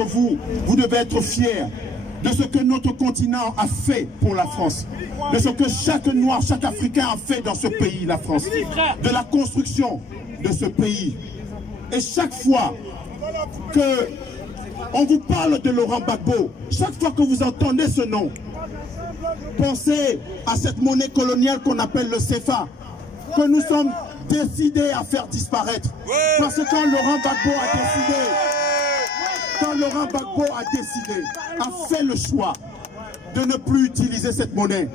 d'entre vous, vous devez être fiers de ce que notre continent a fait pour la France, de ce que chaque Noir, chaque Africain a fait dans ce pays, la France, de la construction de ce pays. Et chaque fois que on vous parle de Laurent Gbagbo, chaque fois que vous entendez ce nom, pensez à cette monnaie coloniale qu'on appelle le CFA, que nous sommes décidés à faire disparaître. Parce que quand Laurent Gbagbo a décidé, a fait le choix de ne plus utiliser cette monnaie,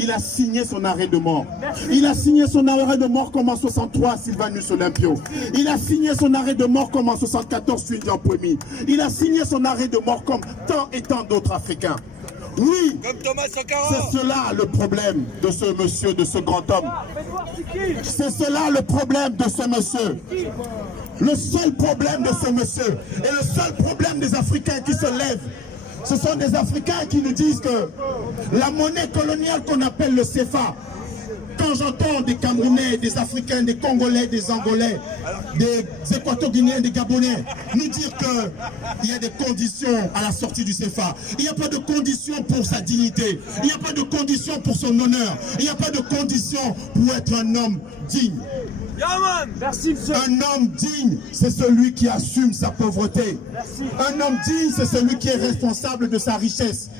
il a signé son arrêt de mort. Il a signé son arrêt de mort comme en 63, Sylvanus Olympio. Il a signé son arrêt de mort comme en 74, Sundian Poemi. Il a signé son arrêt de mort comme tant et tant d'autres Africains. Oui, c'est cela le problème de ce monsieur, de ce grand homme. C'est cela le problème de ce monsieur. Le seul problème de ce monsieur et le seul problème des Africains qui se lèvent, ce sont des Africains qui nous disent que la monnaie coloniale qu'on appelle le CFA, quand j'entends des Camerounais, des Africains, des Congolais, des Angolais, des Équato-Guinéens, des Gabonais, nous dire qu'il y a des conditions à la sortie du CFA. Il n'y a pas de conditions pour sa dignité. Il n'y a pas de conditions pour son honneur. Il n'y a pas de conditions pour être un homme digne. Merci, monsieur. Un homme digne, c'est celui qui assume sa pauvreté. Merci. Un homme digne, c'est celui qui est responsable de sa richesse.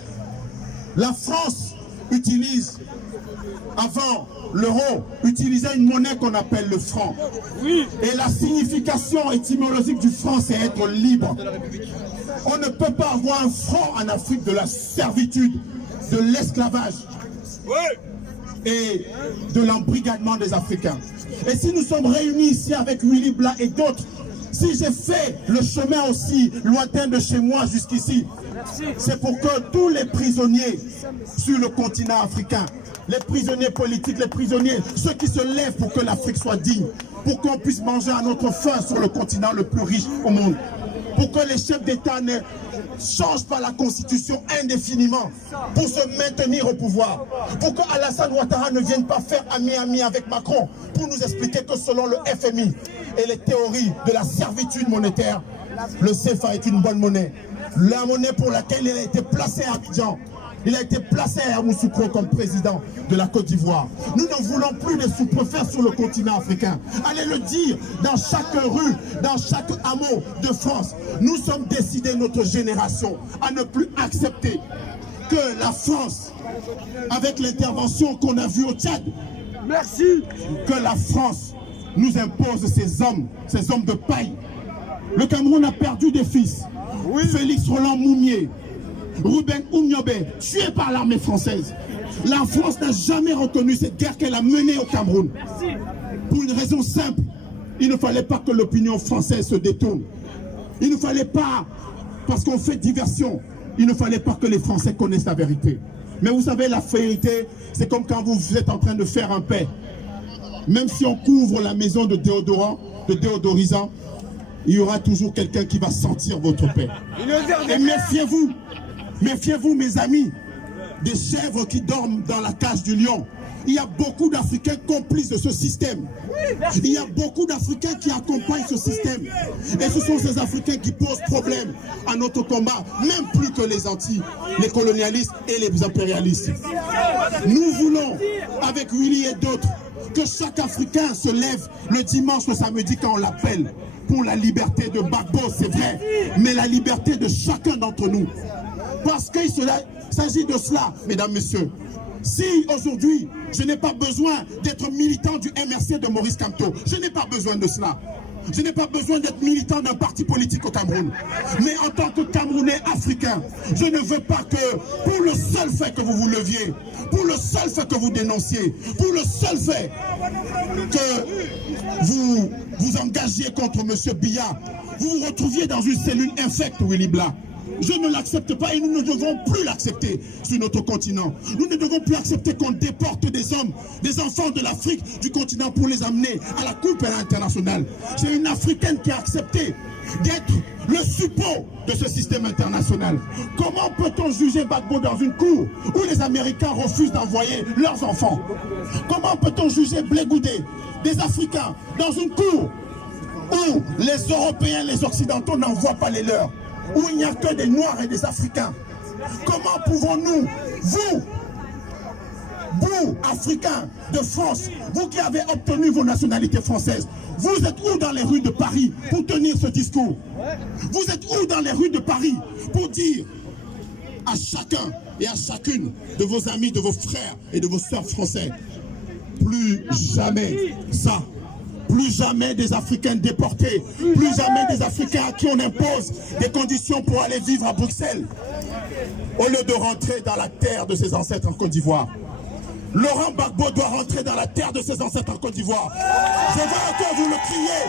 La France utilise, avant l'euro, utilisait une monnaie qu'on appelle le franc. Oui. Et la signification étymologique du franc, c'est être libre. On ne peut pas avoir un franc en Afrique de la servitude, de l'esclavage. Oui. Et de l'embrigadement des Africains. Et si nous sommes réunis ici avec Willy Blah et d'autres, si j'ai fait le chemin aussi lointain de chez moi jusqu'ici, c'est pour que tous les prisonniers sur le continent africain, les prisonniers politiques, les prisonniers, ceux qui se lèvent pour que l'Afrique soit digne, pour qu'on puisse manger à notre faim sur le continent le plus riche au monde, pour que les chefs d'État ne changent pas la constitution indéfiniment pour se maintenir au pouvoir, pour que Alassane Ouattara ne vienne pas faire ami-ami avec Macron pour nous expliquer que selon le FMI et les théories de la servitude monétaire, le CFA est une bonne monnaie. La monnaie pour laquelle il a été placé à Abidjan. Il a été placé à Yamoussoukro comme président de la Côte d'Ivoire. Nous ne voulons plus de sous-préfets sur le continent africain. Allez le dire dans chaque rue, dans chaque hameau de France. Nous sommes décidés, notre génération, à ne plus accepter que la France, avec l'intervention qu'on a vue au Tchad, merci, que la France nous impose ces hommes de paille. Le Cameroun a perdu des fils. Oui. Félix Roland Moumié, Ruben Oumniobé, tué par l'armée française. La France n'a jamais reconnu cette guerre qu'elle a menée au Cameroun. Merci. Pour une raison simple, il ne fallait pas que l'opinion française se détourne. Il ne fallait pas, parce qu'on fait diversion, il ne fallait pas que les Français connaissent la vérité. Mais vous savez, la vérité, c'est comme quand vous êtes en train de faire un pain. Même si on couvre la maison de déodorisant, il y aura toujours quelqu'un qui va sentir votre pain. Et méfiez-vous. Méfiez-vous, mes amis, des chèvres qui dorment dans la cage du lion. Il y a beaucoup d'Africains complices de ce système. Il y a beaucoup d'Africains qui accompagnent ce système. Et ce sont ces Africains qui posent problème à notre combat, même plus que les anti, les colonialistes et les impérialistes. Nous voulons, avec Willy et d'autres, que chaque Africain se lève le dimanche, le samedi quand on l'appelle, pour la liberté de Gbagbo, c'est vrai, mais la liberté de chacun d'entre nous. Parce qu'il s'agit de cela, mesdames, messieurs. Si aujourd'hui, je n'ai pas besoin d'être militant du MRC de Maurice Kamto, je n'ai pas besoin de cela. Je n'ai pas besoin d'être militant d'un parti politique au Cameroun. Mais en tant que Camerounais africain, je ne veux pas que, pour le seul fait que vous vous leviez, pour le seul fait que vous dénonciez, pour le seul fait que vous vous engagiez contre M. Biya, vous vous retrouviez dans une cellule infecte, Willy Blah. Je ne l'accepte pas et nous ne devons plus l'accepter sur notre continent. Nous ne devons plus accepter qu'on déporte des hommes, des enfants de l'Afrique, du continent pour les amener à la Coupe internationale. C'est une Africaine qui a accepté d'être le suppôt de ce système international. Comment peut-on juger Gbagbo dans une cour où les Américains refusent d'envoyer leurs enfants? Comment peut-on juger Blé Goudé, des Africains, dans une cour où les Européens, les Occidentaux n'envoient pas les leurs? où il n'y a que des Noirs et des Africains. Comment pouvons-nous, vous, Africains de France, vous qui avez obtenu vos nationalités françaises, vous êtes où dans les rues de Paris pour tenir ce discours? Vous êtes où dans les rues de Paris pour dire à chacun et à chacune de vos amis, de vos frères et de vos sœurs français, plus jamais ça, plus jamais des Africains déportés, plus jamais des Africains à qui on impose des conditions pour aller vivre à Bruxelles, au lieu de rentrer dans la terre de ses ancêtres en Côte d'Ivoire. Laurent Gbagbo doit rentrer dans la terre de ses ancêtres en Côte d'Ivoire. Je veux encore vous le crier.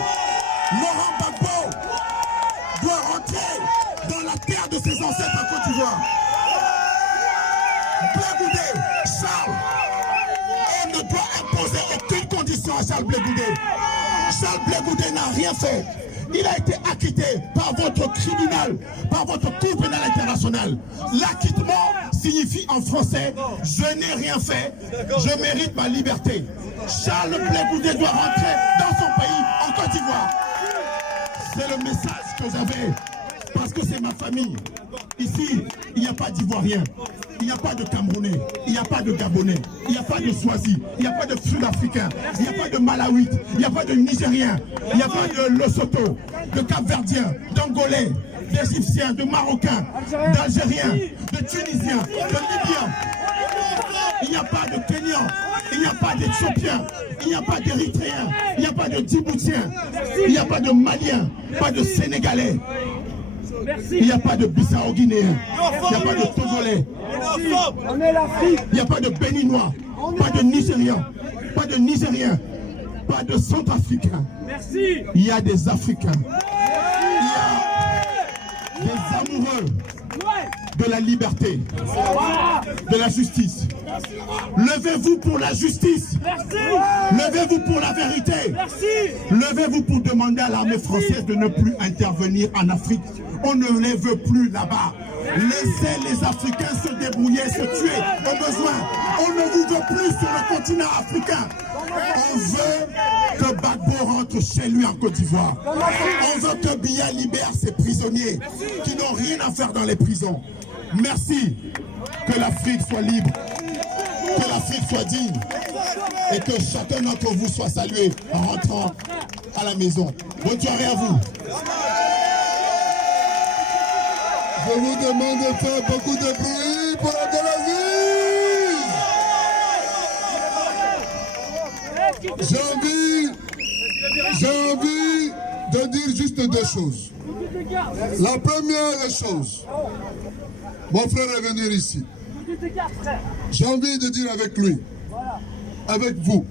Laurent Gbagbo doit rentrer dans la terre de ses ancêtres en Côte d'Ivoire. Blé Goudé, Charles, on ne doit imposer aucune condition à Charles Blé Goudé. Charles Blé Goudé n'a rien fait. Il a été acquitté par votre tribunal, par votre Cour pénale internationale. L'acquittement signifie en français, je n'ai rien fait, je mérite ma liberté. Charles Blé Goudé doit rentrer dans son pays, en Côte d'Ivoire. C'est le message que j'avais, parce que c'est ma famille. Ici, il n'y a pas d'Ivoiriens, il n'y a pas de Camerounais, il n'y a pas de Gabonais, il n'y a pas de Swazi, il n'y a pas de Sud-Africains, il n'y a pas de Malawites, il n'y a pas de Nigériens, il n'y a pas de Lesotho, de Cap-Verdiens, d'Angolais, d'Égyptiens, de Marocains, d'Algériens, de Tunisiens, de Libyens. Il n'y a pas de Kenyans, il n'y a pas d'Éthiopiens, il n'y a pas d'Érythréens, il n'y a pas de Djiboutiens, il n'y a pas de Maliens, pas de Sénégalais. Il n'y a pas de Bissau-Guinéens, il n'y a pas de Togolais, il n'y a pas de Béninois, pas de Nigériens, pas de Nigériens, pas de Centrafricains. Il y a des Africains, il y a des amoureux de la liberté, de la justice. Levez-vous pour la justice. Levez-vous pour la vérité. Levez-vous pour demander à l'armée française de ne plus intervenir en Afrique. On ne les veut plus là-bas. Laissez les Africains se débrouiller, se tuer au besoin. On ne vous veut plus sur le continent africain. On veut que Gbagbo rentre chez lui en Côte d'Ivoire. On veut que Biya libère ses prisonniers qui n'ont rien à faire dans les prisons. Merci. Que l'Afrique soit libre, que l'Afrique soit digne et que chacun d'entre vous soit salué en rentrant à la maison. Bonne soirée à vous. Je vous demande de faire beaucoup de bruit pour Abdelaziz. J'ai envie de dire juste deux choses. La première chose, mon frère est venu ici. J'ai envie de dire avec lui, avec vous,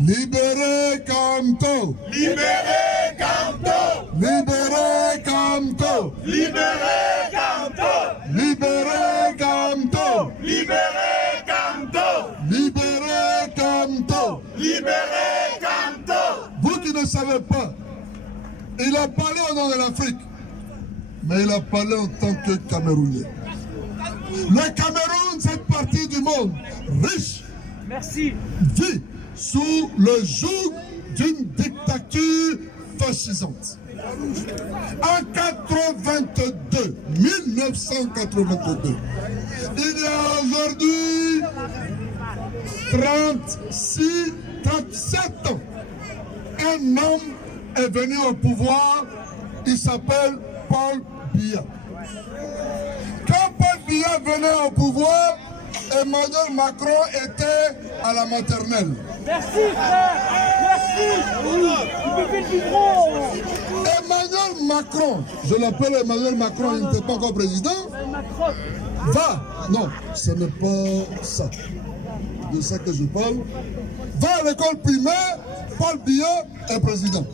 libérez Kamto, Libérez Kamto, libérez Kamto, libérez Kamto, libérez Kamto, libérez Kamto, libérez Kamto. libérez Kamto. Vous qui ne savez pas, il a parlé au nom de l'Afrique, mais il a parlé en tant que Camerounais. Le Cameroun, cette partie du monde riche, vit sous le joug d'une dictature fascisante. En 1982, il y a aujourd'hui 37 ans, un homme est venu au pouvoir, il s'appelle Paul Biya. Quand Paul Biya venait au pouvoir, Emmanuel Macron était à la maternelle. Merci frère, merci. Emmanuel Macron, je l'appelle Emmanuel Macron, il n'était pas encore président. Va, non, ce n'est pas ça, de ça que je parle. Va à l'école primaire, Paul Biya est président.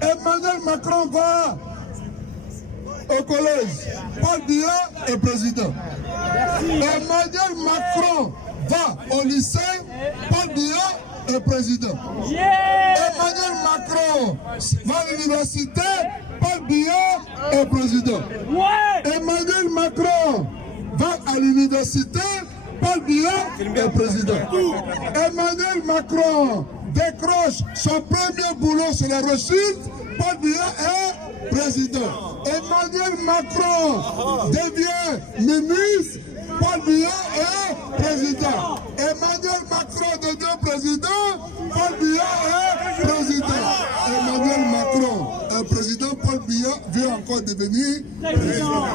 Emmanuel Macron va au collège, Paul Biya est président. Emmanuel Macron va au lycée, Paul Biya est président. Emmanuel Macron va à l'université, Paul Biya est président. Emmanuel Macron va à l'université, Paul Biya est président. Emmanuel Macron décroche son premier boulot sur la Rothschild, Paul Biya est président. Emmanuel Macron devient ministre. Paul Biya est président. Emmanuel Macron devient président. Paul Biya est président. Emmanuel Macron est président. Paul Biya vient encore devenir président.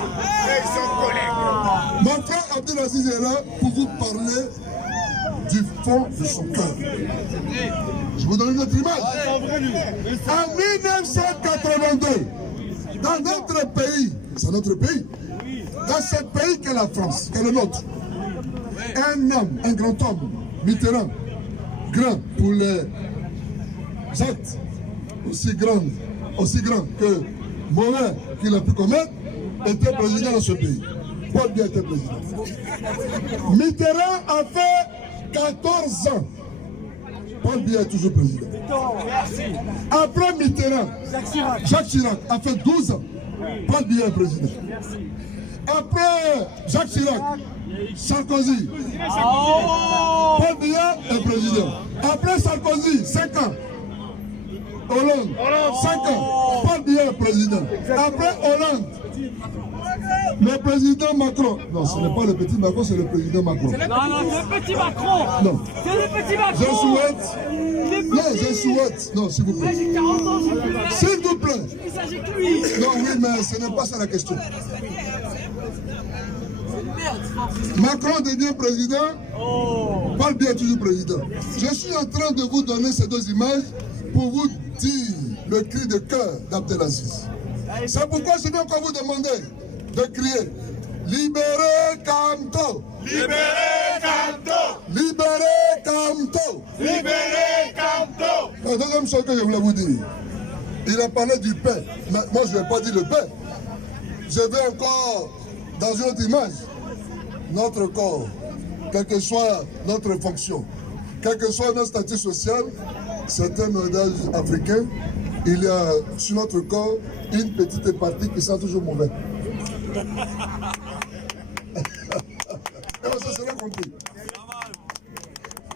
Mon frère Abdelaziz est là pour vous parler du fond de son cœur. Je vous donne une autre image. En 1982, dans notre pays, c'est notre pays, dans ce pays qu'est la France, qu'est le nôtre, un homme, un grand homme, Mitterrand, grand pour les actes, aussi grand que mauvais qu'il a pu commettre, était président dans ce pays. Paul Biya était président. Mitterrand a fait 14 ans. Paul Biya est toujours président. Après Mitterrand, Jacques Chirac a fait 12 ans. Paul Biya est président. Après Jacques Chirac, Sarkozy, Paul Biya est président. Après Sarkozy, 5 ans. Hollande, 5 ans. Paul Biya est président. Après Hollande, le président Macron. Non, ce n'est pas le petit Macron, c'est le président Macron. Non, c'est le petit Macron. Non. C'est le petit Macron. Je souhaite. Non, je souhaite. Non, s'il vous plaît. J'ai 40 ans, j'ai plus. S'il vous plaît. Il s'agit que lui. Non, oui, mais ce n'est pas ça la question. Macron devient président. Paul Biya est toujours président. Je suis en train de vous donner ces deux images pour vous dire le cri de cœur d'Abdelaziz. C'est pourquoi je vais encore vous demander de crier libérez Kamto! Libérez Kamto! Libérez Kamto! Libérez Kamto! La deuxième chose que je voulais vous dire, il a parlé du paix. Mais moi, je ne vais pas dire le paix. Je vais encore, dans une autre image, notre corps, quelle que soit notre fonction, quel que soit notre statut social, c'est un héritage africain. Il y a sur notre corps une petite partie qui sent toujours mauvais. Ça sera compris.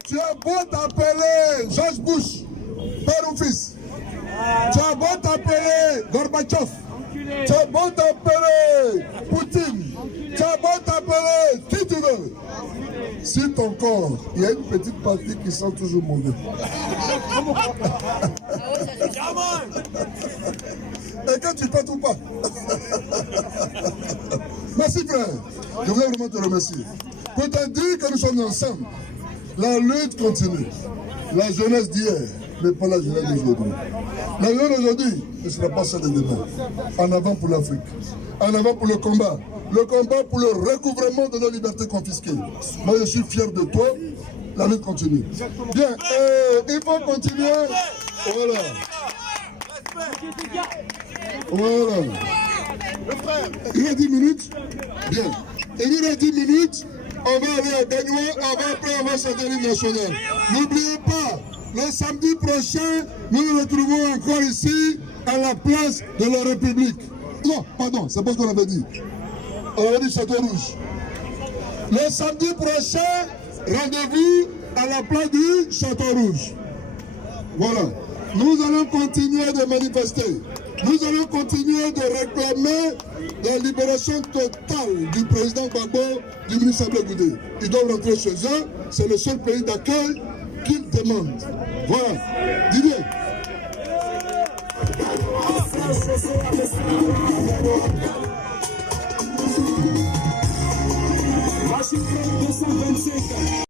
Tu as beau t'appeler George Bush, père ou fils. Tu as beau t'appeler Gorbatchev. Tu as beau t'appeler Poutine. Tu as beau t'appeler qui tu veux. Si ton corps, il y a une petite partie qui sent toujours mauvais. Et quand tu pètes ou pas. Merci frère. Je voulais vraiment te remercier. Pour te dire que nous sommes ensemble. La lutte continue. La jeunesse d'hier n'est pas la jeunesse d'aujourd'hui. La jeunesse d'aujourd'hui ne sera pas celle de demain. En avant pour l'Afrique. En avant pour le combat. Le combat pour le recouvrement de nos libertés confisquées. Moi je suis fier de toi. La lutte continue. Bien, il faut continuer. Voilà. Voilà. Il y a 10 minutes. Bien. Il y a 10 minutes. On va aller à Gagnois. Après, on va chanter l'hymne national. N'oubliez pas, le samedi prochain, nous nous retrouvons encore ici à la place de la République. Non, pardon, c'est pas ce qu'on avait dit. On avait dit Château Rouge. Le samedi prochain, rendez-vous à la place du Château Rouge. Voilà. Nous allons continuer de manifester. Nous allons continuer de réclamer la libération totale du président Gbagbo, du ministre Sablé Goudé. Ils doivent rentrer chez eux. C'est le seul pays d'accueil qu'ils demandent. Voilà. Didier. Washington 225.